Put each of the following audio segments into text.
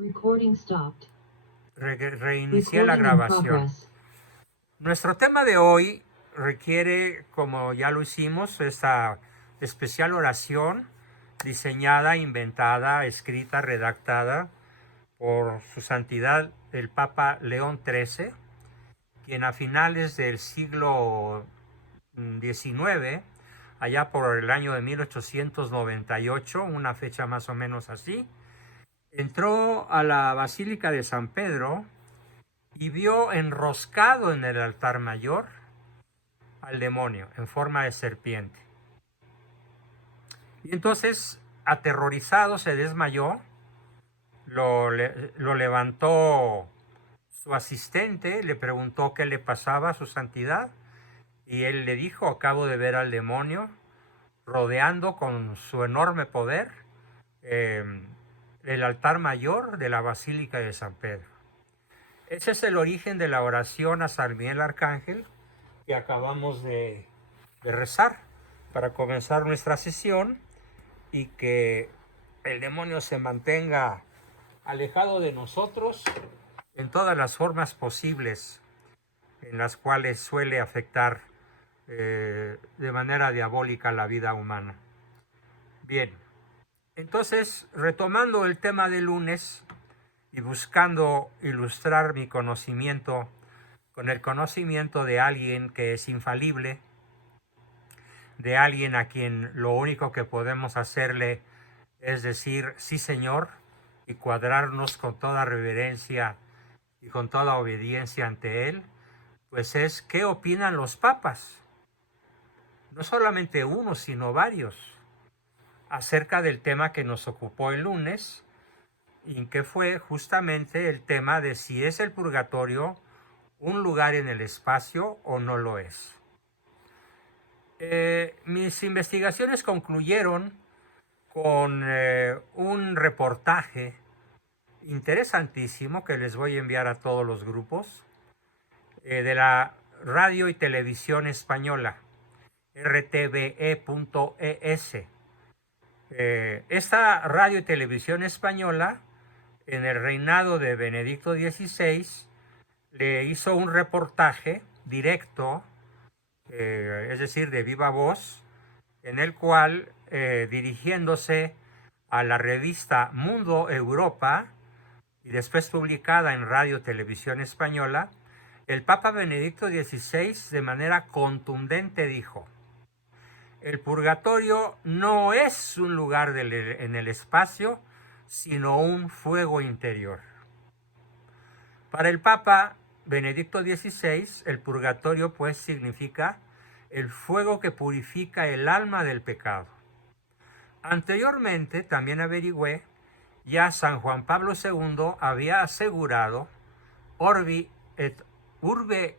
Recording stopped. Reinicié la Recording in grabación. progress. Nuestro tema de hoy requiere, como ya lo hicimos, esta especial oración diseñada, inventada, escrita, redactada por su santidad el Papa León XIII, quien a finales del siglo XIX, allá por el año de 1898, una fecha más o menos así, entró a la Basílica de San Pedro y vio enroscado en el altar mayor al demonio en forma de serpiente. Y entonces, aterrorizado, se desmayó, lo levantó su asistente, le preguntó qué le pasaba a su santidad, y él le dijo: acabo de ver al demonio rodeando con su enorme poder el altar mayor de la Basílica de San Pedro. Ese es el origen de la oración a San Miguel Arcángel que acabamos de rezar para comenzar nuestra sesión, y que el demonio se mantenga alejado de nosotros en todas las formas posibles en las cuales suele afectar de manera diabólica la vida humana. Bien, entonces, retomando el tema del lunes y buscando ilustrar mi conocimiento con el conocimiento de alguien que es infalible, de alguien a quien lo único que podemos hacerle es decir sí señor y cuadrarnos con toda reverencia y con toda obediencia ante él, pues es qué opinan los papas, no solamente uno sino varios, acerca del tema que nos ocupó el lunes, y que fue justamente el tema de si es el purgatorio un lugar en el espacio o no lo es. Mis investigaciones concluyeron con un reportaje interesantísimo que les voy a enviar a todos los grupos de la Radio y Televisión Española, rtve.es. Esta radio y televisión española, en el reinado de Benedicto XVI, le hizo un reportaje directo, es decir, de viva voz, en el cual, dirigiéndose a la revista Mundo Europa y después publicada en Radio Televisión Española, el Papa Benedicto XVI de manera contundente dijo: el purgatorio no es un lugar en el espacio, sino un fuego interior. Para el Papa Benedicto XVI, el purgatorio pues significa el fuego que purifica el alma del pecado. Anteriormente, también averigüé, ya San Juan Pablo II había asegurado urbi et orbi.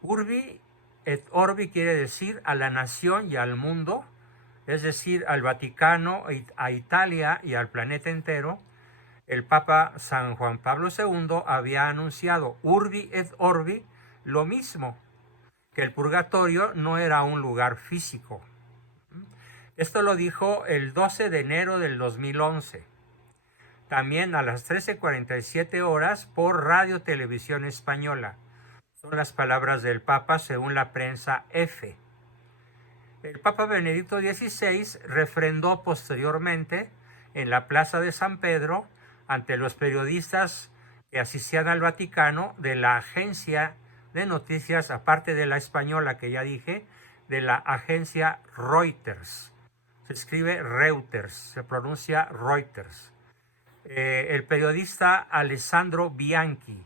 Urbi et orbi quiere decir a la nación y al mundo, es decir, al Vaticano, a Italia y al planeta entero. El Papa San Juan Pablo II había anunciado urbi et orbi lo mismo, que el purgatorio no era un lugar físico. Esto lo dijo el 12 de enero del 2011. También a las 13:47 horas por Radio Televisión Española. Son las palabras del Papa según la prensa F. El Papa Benedicto XVI refrendó posteriormente en la Plaza de San Pedro ante los periodistas que asistían al Vaticano de la agencia de noticias, aparte de la española que ya dije, de la agencia Reuters. Se escribe Reuters, se pronuncia Reuters. El periodista Alessandro Bianchi,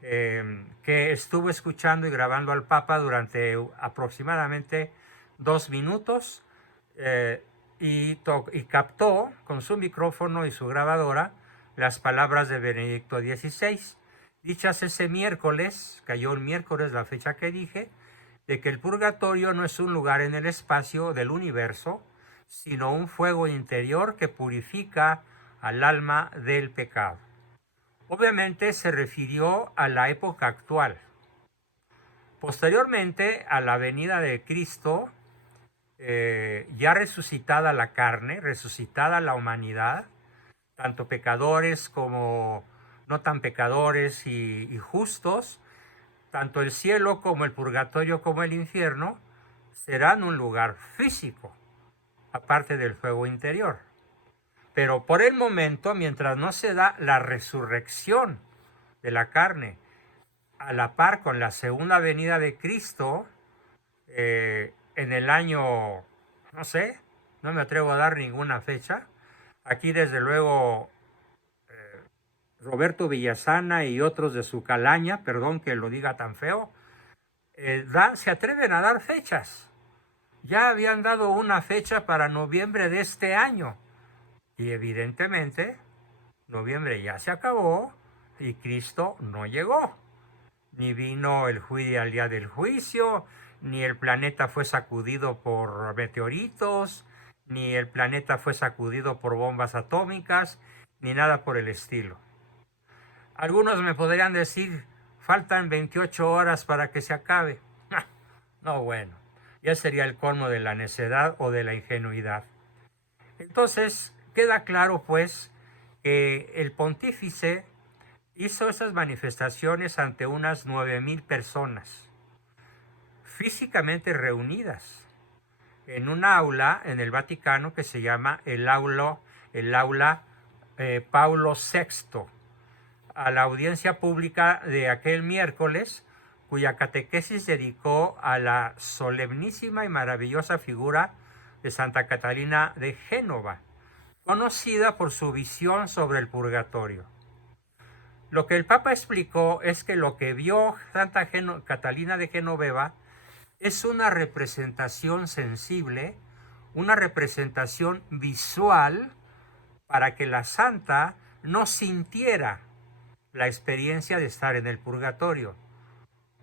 que estuvo escuchando y grabando al Papa durante aproximadamente 2 minutos, y captó con su micrófono y su grabadora las palabras de Benedicto XVI, dichas ese miércoles, cayó el miércoles la fecha que dije, de que el purgatorio no es un lugar en el espacio del universo, sino un fuego interior que purifica al alma del pecado. Obviamente se refirió a la época actual. Posteriormente a la venida de Cristo, ya resucitada la carne, resucitada la humanidad, tanto pecadores como no tan pecadores y justos, tanto el cielo como el purgatorio como el infierno, serán un lugar físico, aparte del fuego interior. Pero por el momento, mientras no se da la resurrección de la carne a la par con la segunda venida de Cristo, en el año, no sé, no me atrevo a dar ninguna fecha. Aquí desde luego Roberto Villasana y otros de su calaña, perdón que lo diga tan feo, se atreven a dar fechas. Ya habían dado una fecha para noviembre de este año y evidentemente noviembre ya se acabó y Cristo no llegó. Ni vino el juicio al día del juicio, ni el planeta fue sacudido por meteoritos, ni el planeta fue sacudido por bombas atómicas, ni nada por el estilo. Algunos me podrían decir, faltan 28 horas para que se acabe. No, bueno, ya sería el colmo de la necedad o de la ingenuidad. Entonces, queda claro pues que el pontífice hizo esas manifestaciones ante unas 9,000 personas, físicamente reunidas, en un aula en el Vaticano que se llama el aula Paulo VI, a la audiencia pública de aquel miércoles, cuya catequesis dedicó a la solemnísima y maravillosa figura de Santa Catalina de Génova, conocida por su visión sobre el purgatorio. Lo que el Papa explicó es que lo que vio Santa Catalina de Genoveva es una representación sensible, una representación visual para que la santa no sintiera la experiencia de estar en el purgatorio.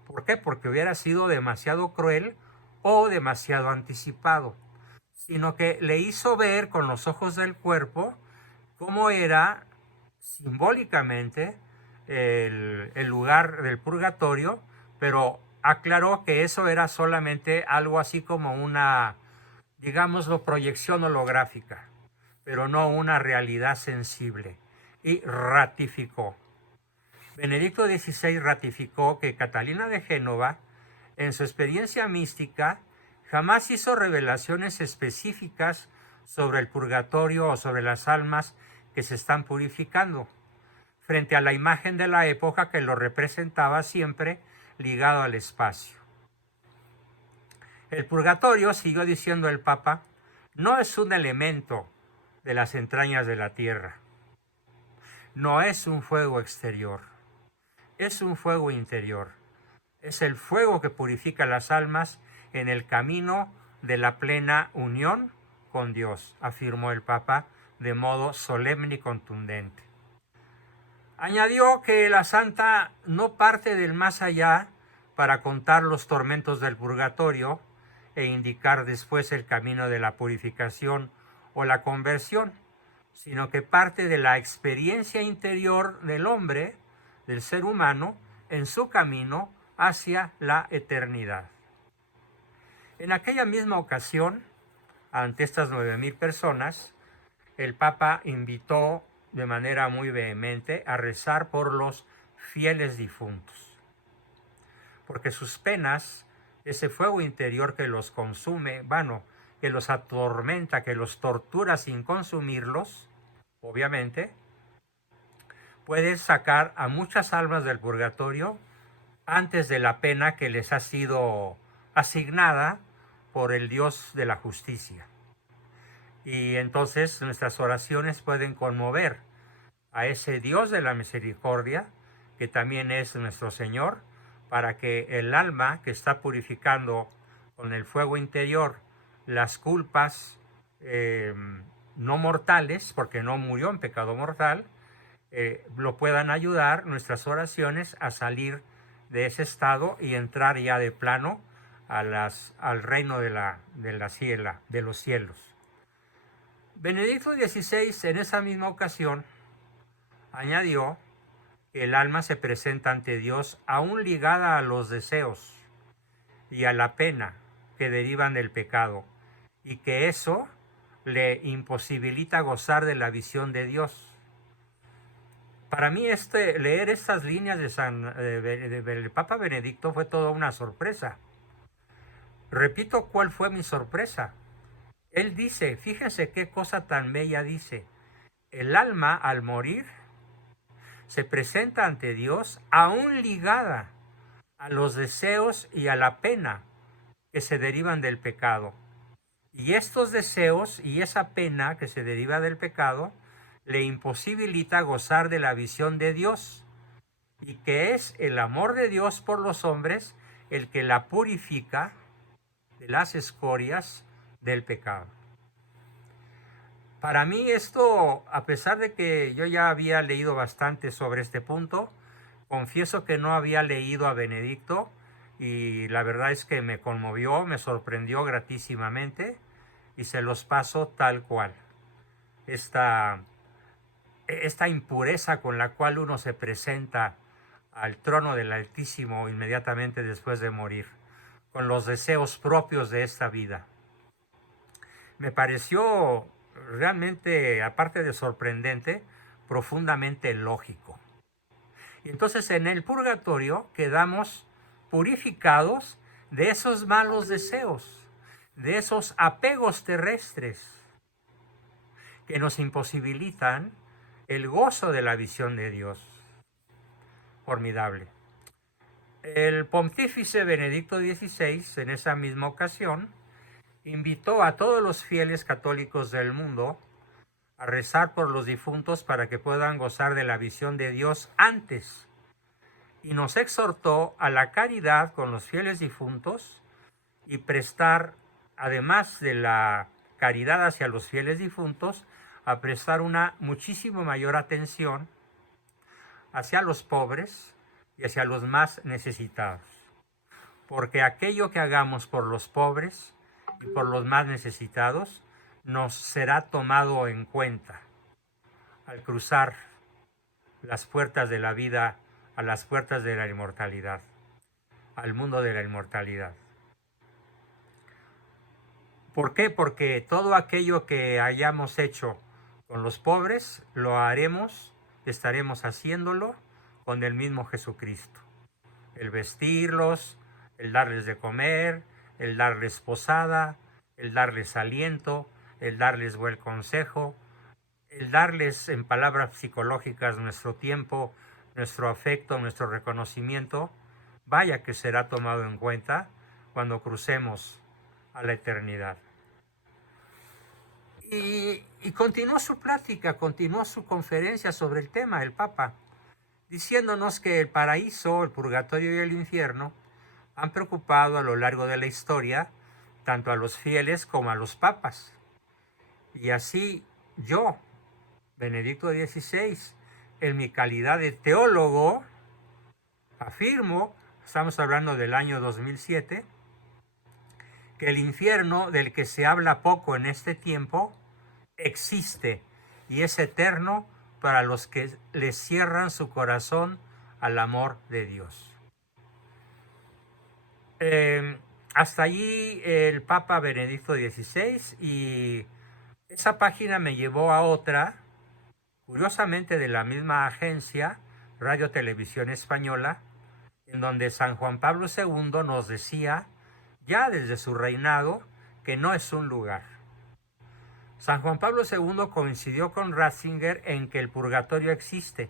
¿Por qué? Porque hubiera sido demasiado cruel o demasiado anticipado, sino que le hizo ver con los ojos del cuerpo cómo era simbólicamente el lugar del purgatorio, pero aclaró que eso era solamente algo así como una, digámoslo, proyección holográfica, pero no una realidad sensible. Y ratificó. Benedicto XVI ratificó que Catalina de Génova, en su experiencia mística, jamás hizo revelaciones específicas sobre el purgatorio o sobre las almas que se están purificando, frente a la imagen de la época que lo representaba siempre ligado al espacio. El purgatorio, siguió diciendo el Papa, no es un elemento de las entrañas de la tierra, no es un fuego exterior, es un fuego interior, es el fuego que purifica las almas en el camino de la plena unión con Dios, afirmó el Papa de modo solemne y contundente. Añadió que la santa no parte del más allá para contar los tormentos del purgatorio e indicar después el camino de la purificación o la conversión, sino que parte de la experiencia interior del hombre, del ser humano, en su camino hacia la eternidad. En aquella misma ocasión, ante estas 9,000 personas, el Papa invitó de manera muy vehemente a rezar por los fieles difuntos, porque sus penas, ese fuego interior que los consume, que los atormenta, que los tortura sin consumirlos, obviamente, puede sacar a muchas almas del purgatorio antes de la pena que les ha sido asignada por el Dios de la justicia. Y entonces nuestras oraciones pueden conmover a ese Dios de la misericordia, que también es nuestro Señor, para que el alma que está purificando con el fuego interior las culpas no mortales, porque no murió en pecado mortal, lo puedan ayudar nuestras oraciones a salir de ese estado y entrar ya de plano al reino de los cielos. Benedicto XVI en esa misma ocasión añadió que el alma se presenta ante Dios aún ligada a los deseos y a la pena que derivan del pecado, y que eso le imposibilita gozar de la visión de Dios. para mí leer estas líneas del Papa Benedicto fue toda una sorpresa. Repito cuál fue mi sorpresa. Él dice, fíjense qué cosa tan bella dice, el alma al morir se presenta ante Dios aún ligada a los deseos y a la pena que se derivan del pecado. Y estos deseos y esa pena que se deriva del pecado le imposibilita gozar de la visión de Dios, y que es el amor de Dios por los hombres el que la purifica de las escorias del pecado. Para mí esto, a pesar de que yo ya había leído bastante sobre este punto, confieso que no había leído a Benedicto y la verdad es que me conmovió, me sorprendió gratísimamente y se los paso tal cual. Esta impureza con la cual uno se presenta al trono del Altísimo inmediatamente después de morir, con los deseos propios de esta vida. Me pareció realmente, aparte de sorprendente, profundamente lógico. Y entonces en el purgatorio quedamos purificados de esos malos deseos, de esos apegos terrestres que nos imposibilitan el gozo de la visión de Dios. Formidable. El pontífice Benedicto XVI, en esa misma ocasión, invitó a todos los fieles católicos del mundo a rezar por los difuntos para que puedan gozar de la visión de Dios antes, y nos exhortó a la caridad con los fieles difuntos y prestar, además de la caridad hacia los fieles difuntos, a prestar una muchísimo mayor atención hacia los pobres y hacia los más necesitados. Porque aquello que hagamos por los pobres y por los más necesitados nos será tomado en cuenta al cruzar las puertas de la vida a las puertas de la inmortalidad, al mundo de la inmortalidad. ¿Por qué? Porque todo aquello que hayamos hecho con los pobres, lo haremos, estaremos haciéndolo con el mismo Jesucristo. El vestirlos, el darles de comer, el darles posada, el darles aliento, el darles buen consejo, el darles en palabras psicológicas nuestro tiempo, nuestro afecto, nuestro reconocimiento, vaya que será tomado en cuenta cuando crucemos a la eternidad. Y continuó su plática, continuó su conferencia sobre el tema, el Papa, diciéndonos que el paraíso, el purgatorio y el infierno han preocupado a lo largo de la historia tanto a los fieles como a los papas. Y así yo, Benedicto XVI, en mi calidad de teólogo, afirmo, estamos hablando del año 2007, que el infierno del que se habla poco en este tiempo existe y es eterno para los que le cierran su corazón al amor de Dios. Hasta allí el Papa Benedicto XVI, y esa página me llevó a otra, curiosamente de la misma agencia, Radio Televisión Española, en donde San Juan Pablo II nos decía, ya desde su reinado, que no es un lugar. San Juan Pablo II coincidió con Ratzinger en que el purgatorio existe,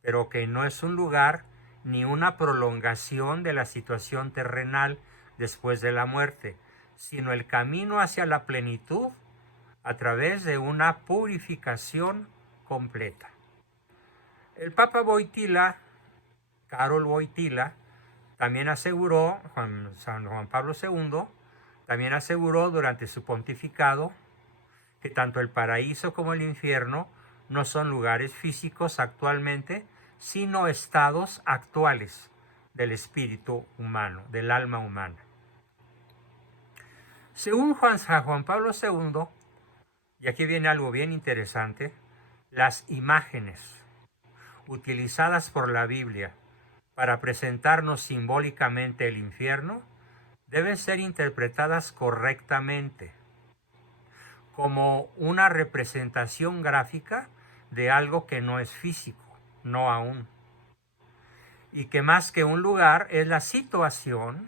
pero que no es un lugar ni una prolongación de la situación terrenal después de la muerte, sino el camino hacia la plenitud a través de una purificación completa. El Papa Wojtyła, Karol Wojtyła, también aseguró, San Juan Pablo II, también aseguró durante su pontificado que tanto el paraíso como el infierno no son lugares físicos actualmente, sino estados actuales del espíritu humano, del alma humana. Según San Juan Pablo II, y aquí viene algo bien interesante, las imágenes utilizadas por la Biblia para presentarnos simbólicamente el infierno deben ser interpretadas correctamente como una representación gráfica de algo que no es físico. no aún. Y que más que un lugar es la situación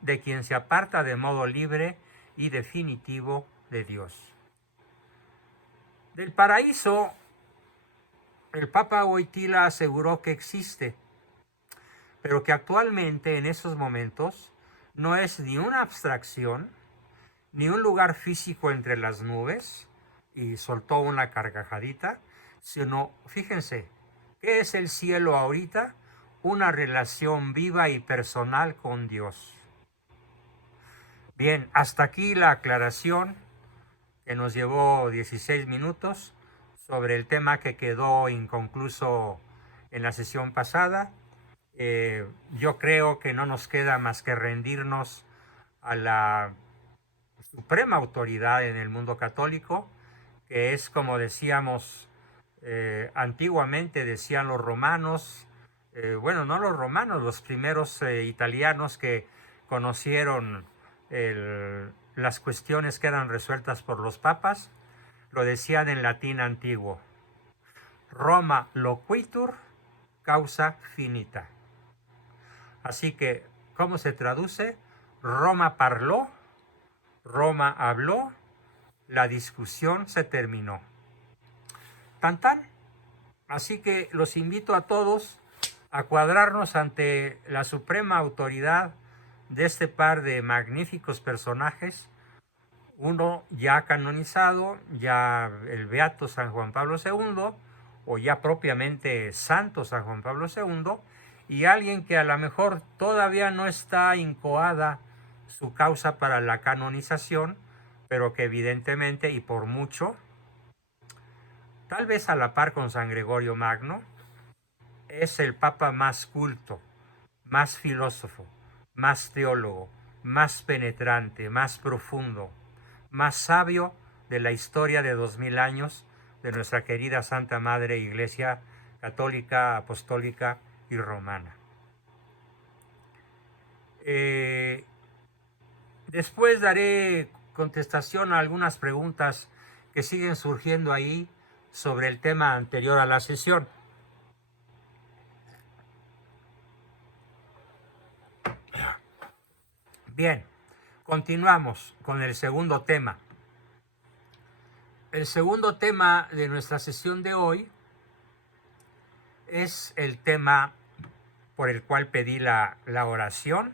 de quien se aparta de modo libre y definitivo de Dios. Del paraíso, el Papa Wojtyla aseguró que existe, pero que actualmente en esos momentos no es ni una abstracción, ni un lugar físico entre las nubes, y soltó una carcajadita, sino, fíjense, ¿qué es el cielo ahorita? Una relación viva y personal con Dios. Bien, hasta aquí la aclaración que nos llevó 16 minutos sobre el tema que quedó inconcluso en la sesión pasada. Yo creo que no nos queda más que rendirnos a la suprema autoridad en el mundo católico, que es, como decíamos, antiguamente decían los romanos, bueno, no los romanos, los primeros italianos que conocieron las cuestiones que eran resueltas por los papas, lo decían en latín antiguo: Roma loquitur causa finita. Así que, ¿cómo se traduce? Roma parló, Roma habló, la discusión se terminó. Tan tan. Así que los invito a todos a cuadrarnos ante la suprema autoridad de este par de magníficos personajes, uno ya canonizado, ya el beato San Juan Pablo II, o ya propiamente santo San Juan Pablo II, y alguien que a lo mejor todavía no está incoada su causa para la canonización, pero que evidentemente y por mucho, tal vez a la par con San Gregorio Magno, es el papa más culto, más filósofo, más teólogo, más penetrante, más profundo, más sabio de la historia de 2000 años de nuestra querida Santa Madre Iglesia Católica, Apostólica y Romana. Después daré contestación a algunas preguntas que siguen surgiendo ahí sobre el tema anterior a la sesión. Bien, continuamos con el segundo tema. El segundo tema de nuestra sesión de hoy es el tema por el cual pedí la oración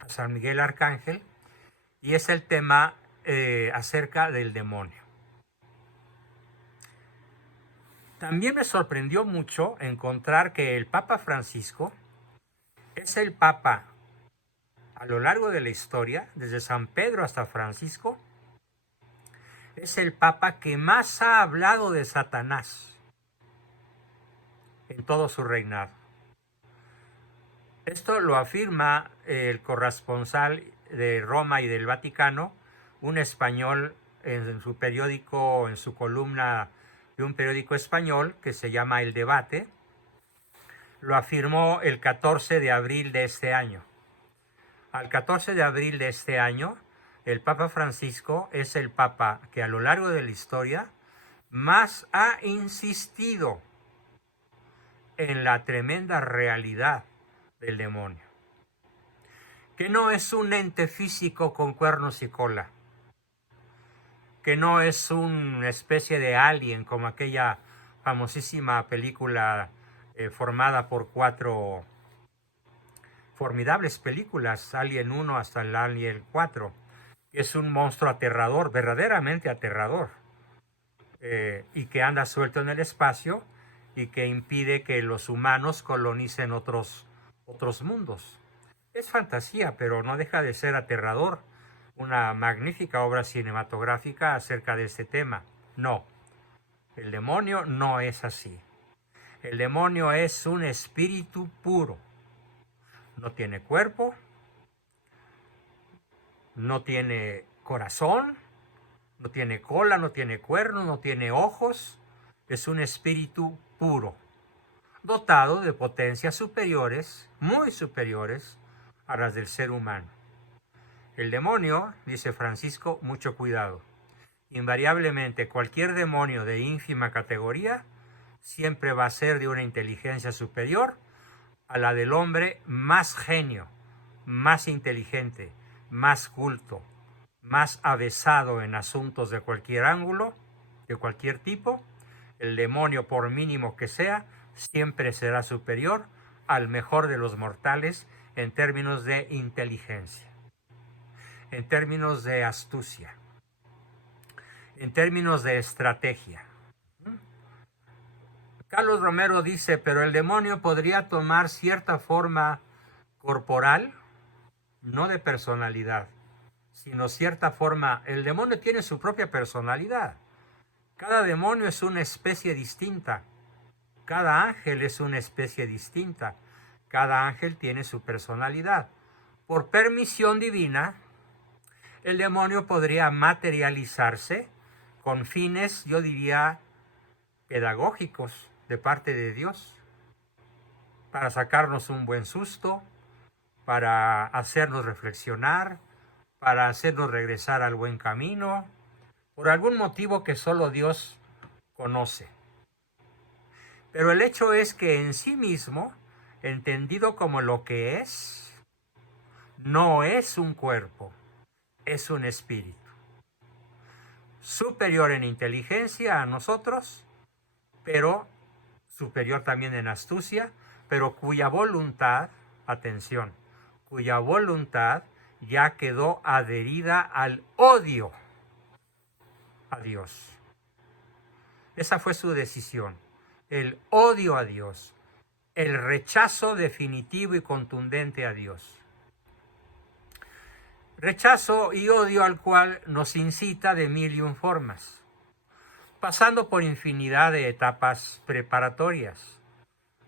a San Miguel Arcángel, y es el tema acerca del demonio. También me sorprendió mucho encontrar que el Papa Francisco es el Papa a lo largo de la historia, desde San Pedro hasta Francisco, es el Papa que más ha hablado de Satanás en todo su reinado. Esto lo afirma el corresponsal de Roma y del Vaticano, un español, en su periódico, en su columna de un periódico español que se llama El Debate. Lo afirmó el 14 de abril de este año. Al 14 de abril de este año, el Papa Francisco es el Papa que a lo largo de la historia más ha insistido en la tremenda realidad del demonio, que no es un ente físico con cuernos y cola, que no es una especie de alien como aquella famosísima película formada por 4 formidables películas, Alien 1 hasta el Alien 4, que es un monstruo aterrador, verdaderamente aterrador, y que anda suelto en el espacio y que impide que los humanos colonicen otros mundos. Es fantasía, pero no deja de ser aterrador. Una magnífica obra cinematográfica acerca de este tema. No, el demonio no es así. El demonio es un espíritu puro. No tiene cuerpo, no tiene corazón, no tiene cola, no tiene cuernos, no tiene ojos. Es un espíritu puro, dotado de potencias superiores, muy superiores a las del ser humano. El demonio, dice Francisco, mucho cuidado, Invariablemente, cualquier demonio de ínfima categoría siempre va a ser de una inteligencia superior a la del hombre más genio, más inteligente, más culto, más avesado en asuntos de cualquier ángulo, de cualquier tipo. El demonio, por mínimo que sea, siempre será superior al mejor de los mortales en términos de inteligencia, en términos de astucia, en términos de estrategia. Carlos Romero dice, pero el demonio podría tomar cierta forma corporal, no de personalidad, sino cierta forma. El demonio tiene su propia personalidad. Cada demonio es una especie distinta. Cada ángel es una especie distinta. Cada ángel tiene su personalidad. Por permisión divina, el demonio podría materializarse con fines, yo diría, pedagógicos de parte de Dios, para sacarnos un buen susto, para hacernos reflexionar, para hacernos regresar al buen camino, por algún motivo que solo Dios conoce. Pero el hecho es que en sí mismo, entendido como lo que es, no es un cuerpo, es un espíritu. Superior en inteligencia a nosotros, pero superior también en astucia, pero cuya voluntad, atención, cuya voluntad ya quedó adherida al odio a Dios. Esa fue su decisión, el odio a Dios, el rechazo definitivo y contundente a Dios. Rechazo y odio al cual nos incita de mil y un formas, pasando por infinidad de etapas preparatorias,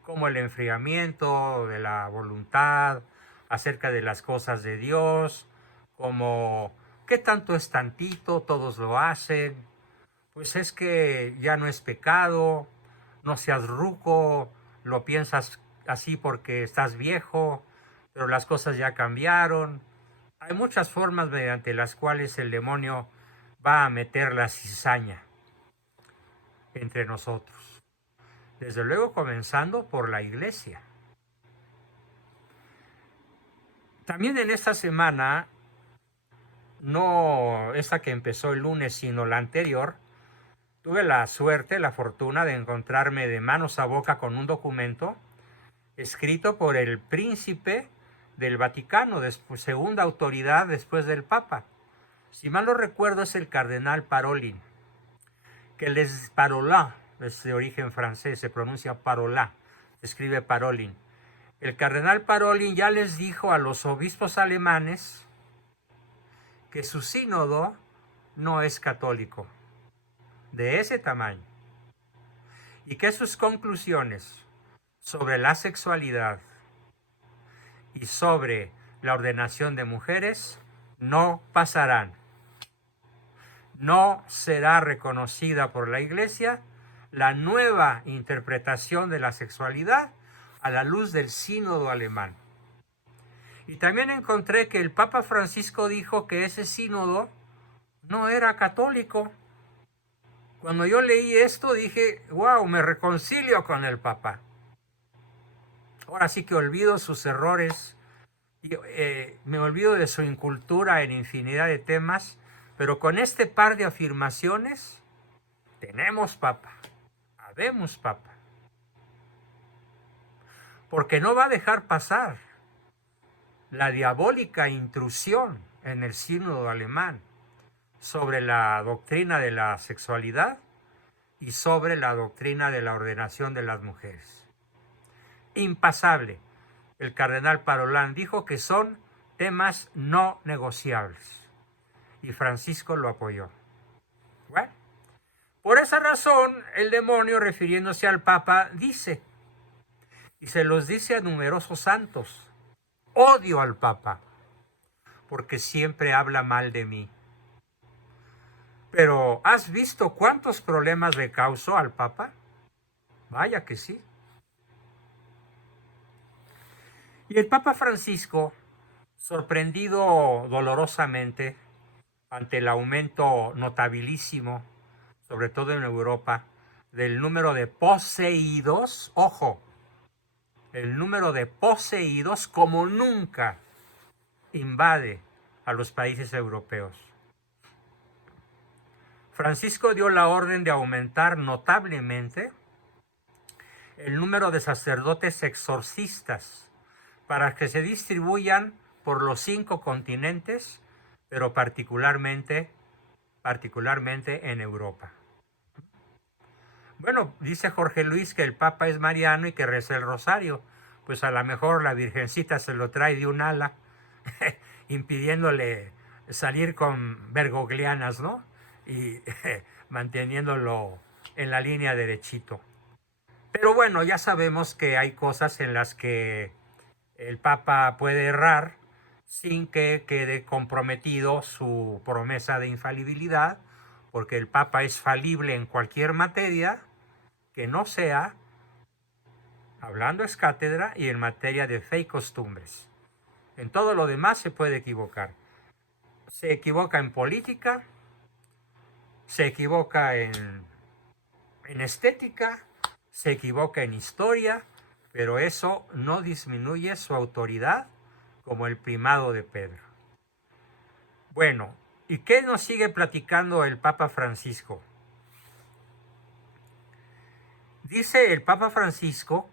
como el enfriamiento de la voluntad acerca de las cosas de Dios, como ¿qué tanto es tantito? Todos lo hacen, pues es que ya no es pecado, no seas ruco, lo piensas así porque estás viejo, pero las cosas ya cambiaron. Hay muchas formas mediante las cuales el demonio va a meter la cizaña entre nosotros. Desde luego comenzando por la iglesia. También en esta semana, no esta que empezó el lunes, sino la anterior, tuve la suerte, la fortuna de encontrarme de manos a boca con un documento escrito por el príncipe del Vaticano, segunda autoridad después del Papa. Si mal no recuerdo, es el cardenal Parolin, que les Parolin, es de origen francés, se pronuncia Parolin, se escribe Parolin. El cardenal Parolin ya les dijo a los obispos alemanes que su sínodo no es católico, de ese tamaño, y que sus conclusiones sobre la sexualidad y sobre la ordenación de mujeres no pasarán. No será reconocida por la Iglesia la nueva interpretación de la sexualidad a la luz del sínodo alemán. Y también encontré que el Papa Francisco dijo que ese sínodo no era católico. Cuando yo leí esto dije, wow, me reconcilio con el Papa. Ahora sí que olvido sus errores, me olvido de su incultura en infinidad de temas, pero con este par de afirmaciones tenemos Papa, habemos Papa. Porque no va a dejar pasar la diabólica intrusión en el sínodo alemán sobre la doctrina de la sexualidad y sobre la doctrina de la ordenación de las mujeres. Impasable. El cardenal Parolin dijo que son temas no negociables y Francisco lo apoyó. Bueno, por esa razón el demonio, refiriéndose al Papa, dice, y se los dice a numerosos santos, odio al Papa porque siempre habla mal de mí. Pero ¿has visto cuántos problemas le causó al Papa? Vaya que sí. Y el Papa Francisco, sorprendido dolorosamente, ante el aumento notabilísimo, sobre todo en Europa, del número de poseídos, ojo, el número de poseídos como nunca invade a los países europeos. Francisco dio la orden de aumentar notablemente el número de sacerdotes exorcistas para que se distribuyan por los 5 continentes, pero particularmente en Europa. Bueno, dice Jorge Luis que el Papa es mariano y que reza el rosario. Pues a lo mejor la Virgencita se lo trae de un ala, impidiéndole salir con bergoglianas, ¿no? Y manteniéndolo en la línea derechito. Pero bueno, ya sabemos que hay cosas en las que el Papa puede errar sin que quede comprometido su promesa de infalibilidad, porque el Papa es falible en cualquier materia que no sea hablando es cátedra y en materia de fe y costumbres. En todo lo demás se puede equivocar. Se equivoca en política, se equivoca en estética, se equivoca en historia, pero eso no disminuye su autoridad como el primado de Pedro. Bueno, ¿y qué nos sigue platicando el Papa Francisco? Dice el Papa Francisco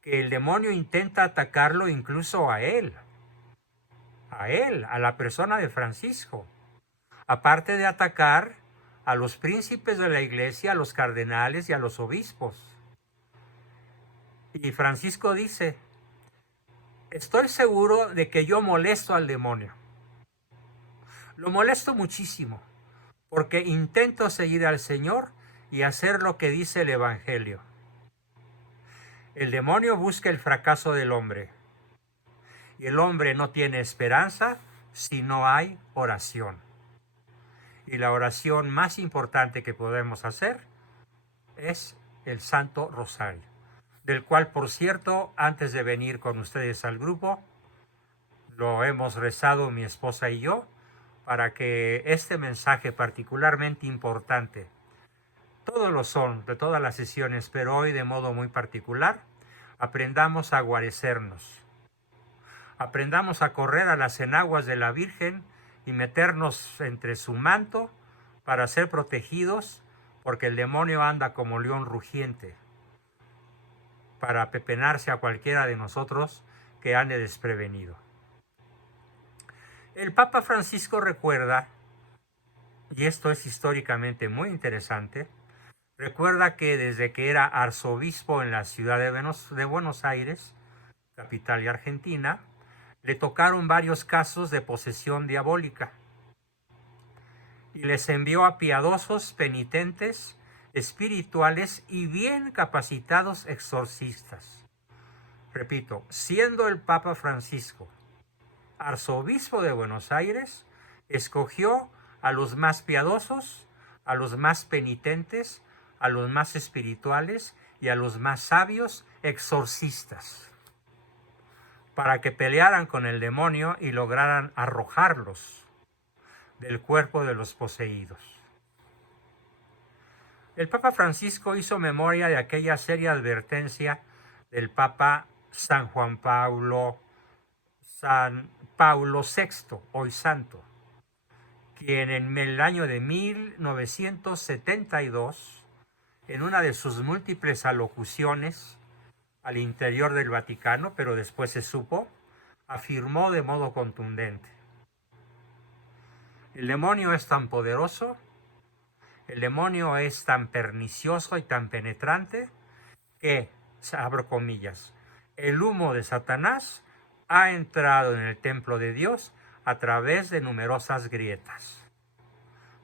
que el demonio intenta atacarlo incluso a él, a la persona de Francisco, aparte de atacar a los príncipes de la iglesia, a los cardenales y a los obispos. Y Francisco dice, estoy seguro de que yo molesto al demonio. Lo molesto muchísimo, porque intento seguir al Señor y hacer lo que dice el Evangelio. El demonio busca el fracaso del hombre, y el hombre no tiene esperanza si no hay oración. Y la oración más importante que podemos hacer es el Santo Rosario, del cual, por cierto, antes de venir con ustedes al grupo, lo hemos rezado mi esposa y yo, para que este mensaje particularmente importante, todos lo son de todas las sesiones, pero hoy de modo muy particular, aprendamos a guarecernos, aprendamos a correr a las enaguas de la Virgen y meternos entre su manto para ser protegidos, porque el demonio anda como león rugiente para apepenarse a cualquiera de nosotros que ande desprevenido. El Papa Francisco recuerda, y esto es históricamente muy interesante, recuerda que desde que era arzobispo en la ciudad de Buenos Aires, capital de Argentina, le tocaron varios casos de posesión diabólica y les envió a piadosos, penitentes, espirituales y bien capacitados exorcistas. Repito, siendo el Papa Francisco arzobispo de Buenos Aires, escogió a los más piadosos, a los más penitentes, a los más espirituales y a los más sabios exorcistas, para que pelearan con el demonio y lograran arrojarlos del cuerpo de los poseídos. El Papa Francisco hizo memoria de aquella seria advertencia del Papa San Paulo VI, hoy santo, quien en el año de 1972, en una de sus múltiples alocuciones al interior del Vaticano, pero después se supo, afirmó de modo contundente: el demonio es tan poderoso, el demonio es tan pernicioso y tan penetrante que, abro comillas, el humo de Satanás ha entrado en el templo de Dios a través de numerosas grietas.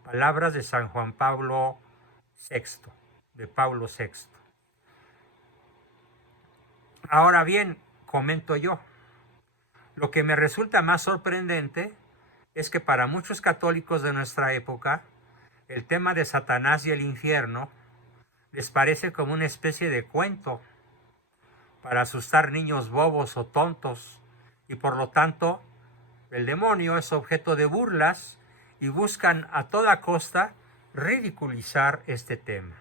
Palabras de San Juan Pablo VI, de Pablo VI. Ahora bien, comento yo, lo que me resulta más sorprendente es que para muchos católicos de nuestra época, el tema de Satanás y el infierno les parece como una especie de cuento para asustar niños bobos o tontos, y por lo tanto el demonio es objeto de burlas y buscan a toda costa ridiculizar este tema.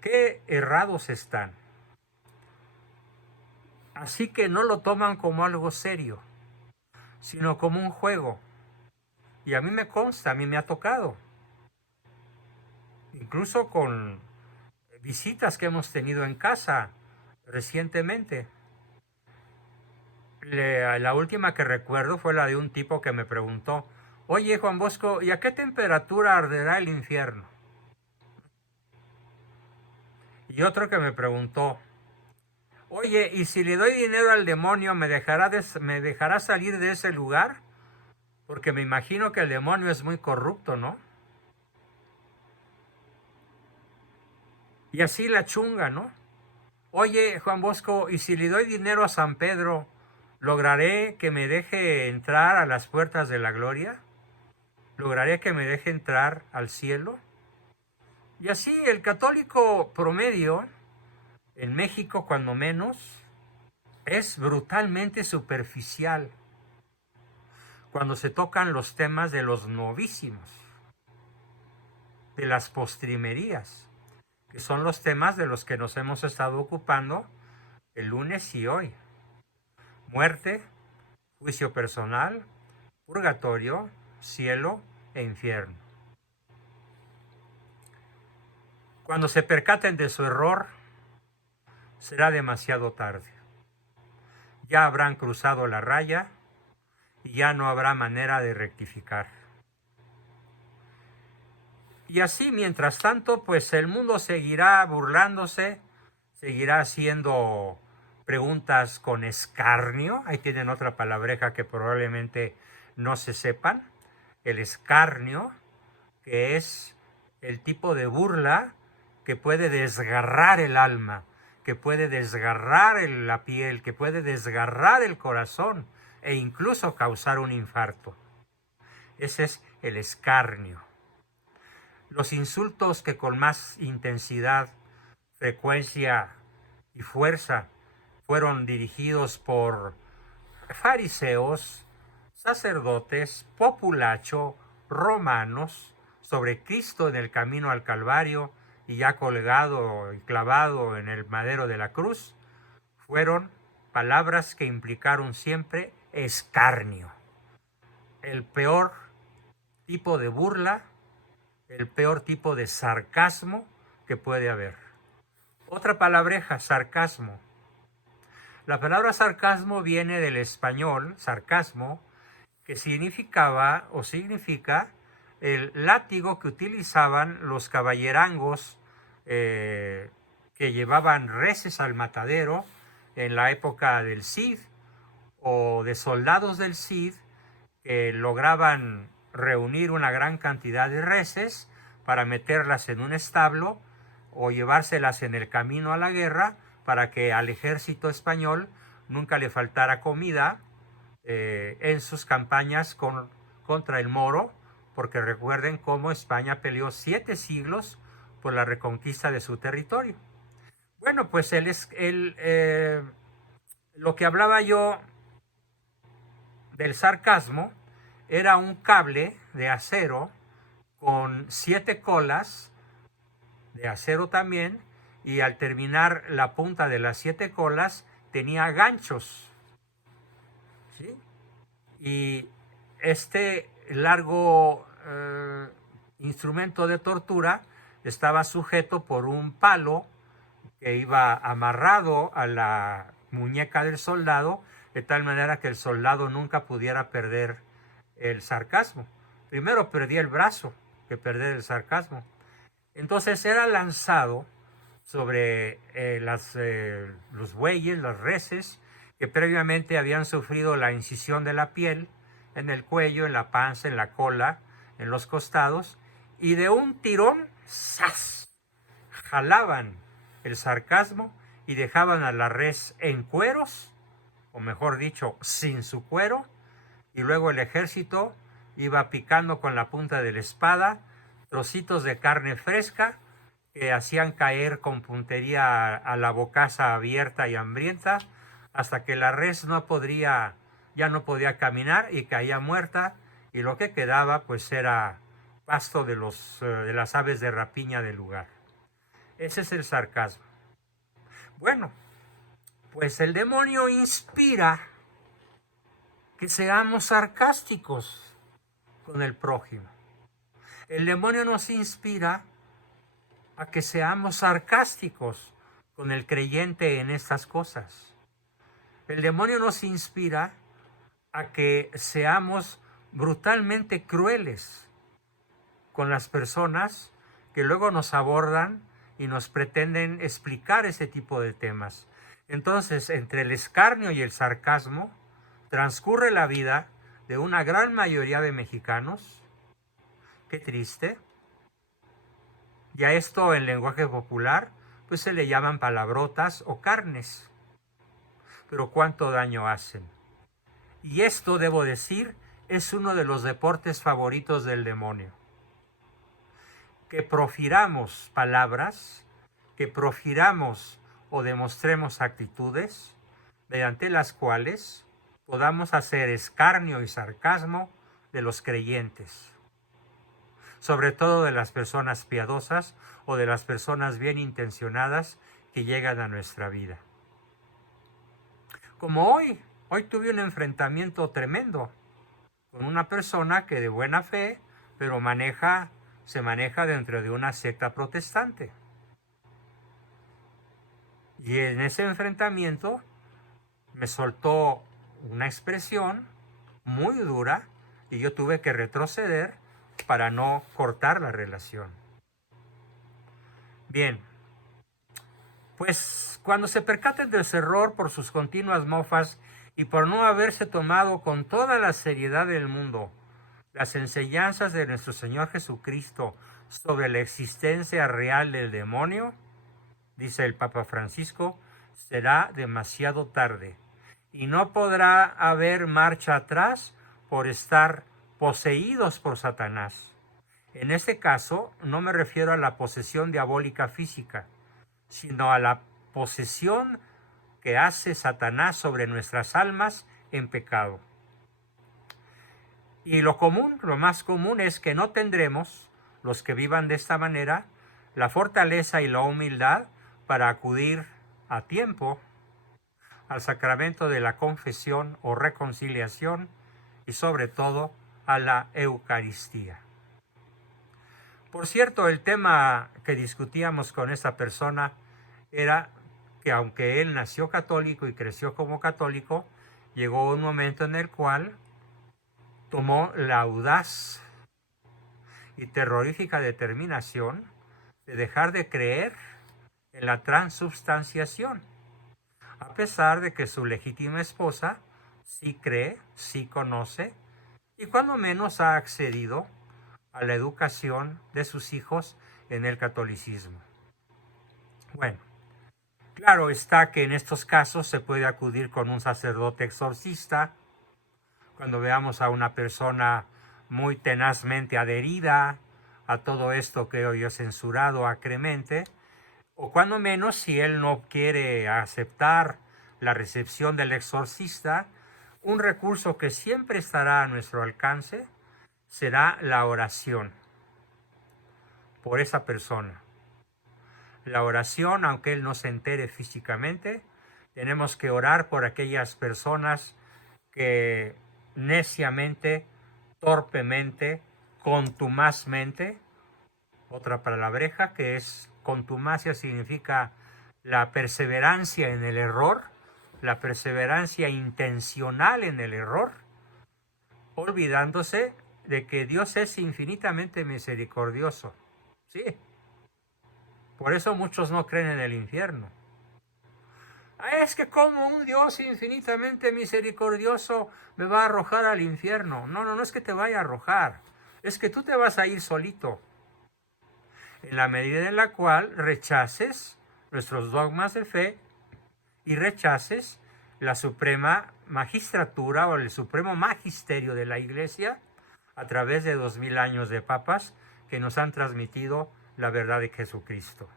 Qué errados están. Así que no lo toman como algo serio, sino como un juego. Y a mí me consta, a mí me ha tocado. Incluso con visitas que hemos tenido en casa recientemente. La última que recuerdo fue la de un tipo que me preguntó, oye Juan Bosco, ¿y a qué temperatura arderá el infierno? Y otro que me preguntó, oye, ¿y si le doy dinero al demonio, me dejará salir de ese lugar? Porque me imagino que el demonio es muy corrupto, ¿no? Y así la chunga, ¿no? Oye, Juan Bosco, ¿y si le doy dinero a San Pedro, lograré que me deje entrar a las puertas de la gloria? ¿Lograré que me deje entrar al cielo? Y así el católico promedio, en México cuando menos, es brutalmente superficial cuando se tocan los temas de los novísimos, de las postrimerías, que son los temas de los que nos hemos estado ocupando el lunes y hoy. Muerte, juicio personal, purgatorio, cielo e infierno. Cuando se percaten de su error, será demasiado tarde. Ya habrán cruzado la raya y ya no habrá manera de rectificar. Y así, mientras tanto, pues el mundo seguirá burlándose, seguirá haciendo preguntas con escarnio. Ahí tienen otra palabreja que probablemente no se sepan. El escarnio, que es el tipo de burla que puede desgarrar el alma, que puede desgarrar la piel, que puede desgarrar el corazón e incluso causar un infarto. Ese es el escarnio. Los insultos que con más intensidad, frecuencia y fuerza fueron dirigidos por fariseos, sacerdotes, populacho, romanos, sobre Cristo en el camino al Calvario y ya colgado y clavado en el madero de la cruz, fueron palabras que implicaron siempre escarnio, el peor tipo de burla, el peor tipo de sarcasmo que puede haber. Otra palabreja, sarcasmo. La palabra sarcasmo viene del español, sarcasmo, que significaba o significa el látigo que utilizaban los caballerangos que llevaban reses al matadero en la época del Cid, o de soldados del Cid que lograban reunir una gran cantidad de reses para meterlas en un establo o llevárselas en el camino a la guerra para que al ejército español nunca le faltara comida en sus campañas contra el moro, porque recuerden cómo España peleó 7 siglos por la reconquista de su territorio. Bueno, pues lo que hablaba yo del sarcasmo era un cable de acero con 7 colas de acero también, y al terminar la punta de las 7 colas tenía ganchos, ¿sí? Y este largo instrumento de tortura estaba sujeto por un palo que iba amarrado a la muñeca del soldado, de tal manera que el soldado nunca pudiera perder el sarcasmo. Primero perdía el brazo que perder el sarcasmo. Entonces era lanzado sobre los bueyes, las reses, que previamente habían sufrido la incisión de la piel en el cuello, en la panza, en la cola, en los costados, y de un tirón, ¡zas!, jalaban el sarcasmo y dejaban a la res en cueros, o mejor dicho, sin su cuero, y luego el ejército iba picando con la punta de la espada trocitos de carne fresca que hacían caer con puntería a la bocaza abierta y hambrienta, hasta que la res ya no podía caminar y caía muerta, y lo que quedaba pues era pasto de las aves de rapiña del lugar. Ese es el sarcasmo. Bueno, pues el demonio inspira que seamos sarcásticos con el prójimo. El demonio nos inspira a que seamos sarcásticos con el creyente en estas cosas. El demonio nos inspira a que seamos brutalmente crueles con las personas que luego nos abordan y nos pretenden explicar ese tipo de temas. Entonces, entre el escarnio y el sarcasmo, transcurre la vida de una gran mayoría de mexicanos. Qué triste. Y a esto en lenguaje popular, pues se le llaman palabrotas o carnes. Pero cuánto daño hacen. Y esto, debo decir, es uno de los deportes favoritos del demonio. Que profiramos palabras, que profiramos o demostremos actitudes mediante las cuales podamos hacer escarnio y sarcasmo de los creyentes, sobre todo de las personas piadosas o de las personas bien intencionadas que llegan a nuestra vida. Como hoy tuve un enfrentamiento tremendo con una persona que de buena fe, pero se maneja dentro de una secta protestante. Y en ese enfrentamiento me soltó una expresión muy dura y yo tuve que retroceder para no cortar la relación. Bien, pues cuando se percaten de ese error por sus continuas mofas y por no haberse tomado con toda la seriedad del mundo las enseñanzas de nuestro Señor Jesucristo sobre la existencia real del demonio, dice el Papa Francisco, será demasiado tarde y no podrá haber marcha atrás por estar poseídos por Satanás. En este caso, no me refiero a la posesión diabólica física, sino a la posesión que hace Satanás sobre nuestras almas en pecado. Y lo más común es que no tendremos, los que vivan de esta manera, la fortaleza y la humildad para acudir a tiempo al sacramento de la confesión o reconciliación y sobre todo a la Eucaristía. Por cierto, el tema que discutíamos con esta persona era que aunque él nació católico y creció como católico, llegó un momento en el cual tomó la audaz y terrorífica determinación de dejar de creer en la transubstanciación, a pesar de que su legítima esposa sí cree, sí conoce y cuando menos ha accedido a la educación de sus hijos en el catolicismo. Bueno, claro está que en estos casos se puede acudir con un sacerdote exorcista cuando veamos a una persona muy tenazmente adherida a todo esto que hoy he censurado acremente, o cuando menos si él no quiere aceptar la recepción del exorcista, un recurso que siempre estará a nuestro alcance será la oración por esa persona. La oración, aunque él no se entere físicamente, tenemos que orar por aquellas personas que neciamente, torpemente, contumazmente, otra palabreja que es contumacia significa la perseverancia en el error, la perseverancia intencional en el error, olvidándose de que Dios es infinitamente misericordioso. Sí, por eso muchos no creen en el infierno. Es que como un Dios infinitamente misericordioso me va a arrojar al infierno. No es que te vaya a arrojar, es que tú te vas a ir solito. En la medida en la cual rechaces nuestros dogmas de fe y rechaces la suprema magistratura o el supremo magisterio de la Iglesia a través de 2000 años de papas que nos han transmitido la verdad de Jesucristo.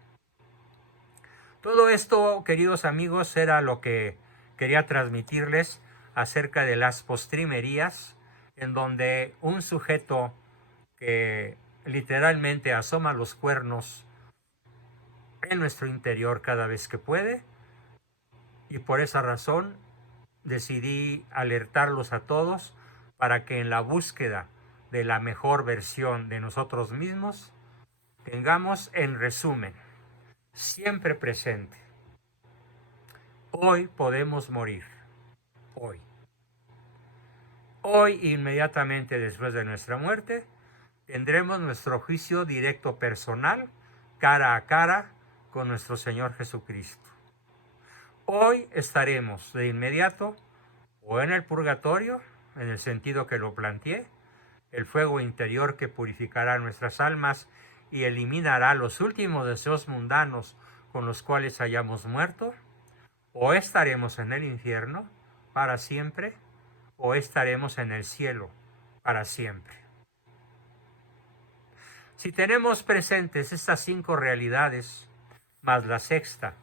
Todo esto, queridos amigos, era lo que quería transmitirles acerca de las postrimerías en donde un sujeto que literalmente asoma los cuernos en nuestro interior cada vez que puede, y por esa razón decidí alertarlos a todos para que en la búsqueda de la mejor versión de nosotros mismos tengamos en resumen siempre presente: hoy podemos morir, hoy. Hoy, inmediatamente después de nuestra muerte, tendremos nuestro juicio directo personal, cara a cara, con nuestro Señor Jesucristo. Hoy estaremos de inmediato o en el purgatorio, en el sentido que lo planteé, el fuego interior que purificará nuestras almas y eliminará los últimos deseos mundanos con los cuales hayamos muerto, o estaremos en el infierno para siempre, o estaremos en el cielo para siempre. Si tenemos presentes estas 5 realidades, más la sexta,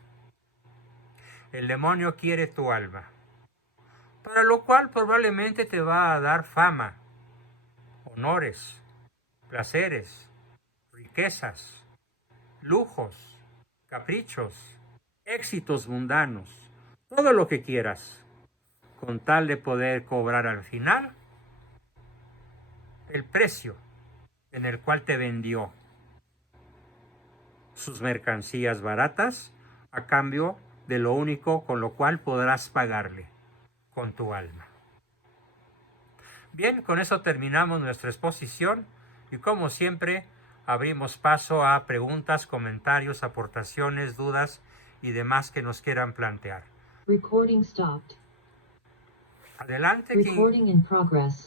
el demonio quiere tu alma, para lo cual probablemente te va a dar fama, honores, placeres, riquezas, lujos, caprichos, éxitos mundanos, todo lo que quieras, con tal de poder cobrar al final el precio en el cual te vendió sus mercancías baratas a cambio de lo único con lo cual podrás pagarle, con tu alma. Bien, con eso terminamos nuestra exposición y como siempre abrimos paso a preguntas, comentarios, aportaciones, dudas y demás que nos quieran plantear. Recording stopped. Adelante. Recording in progress.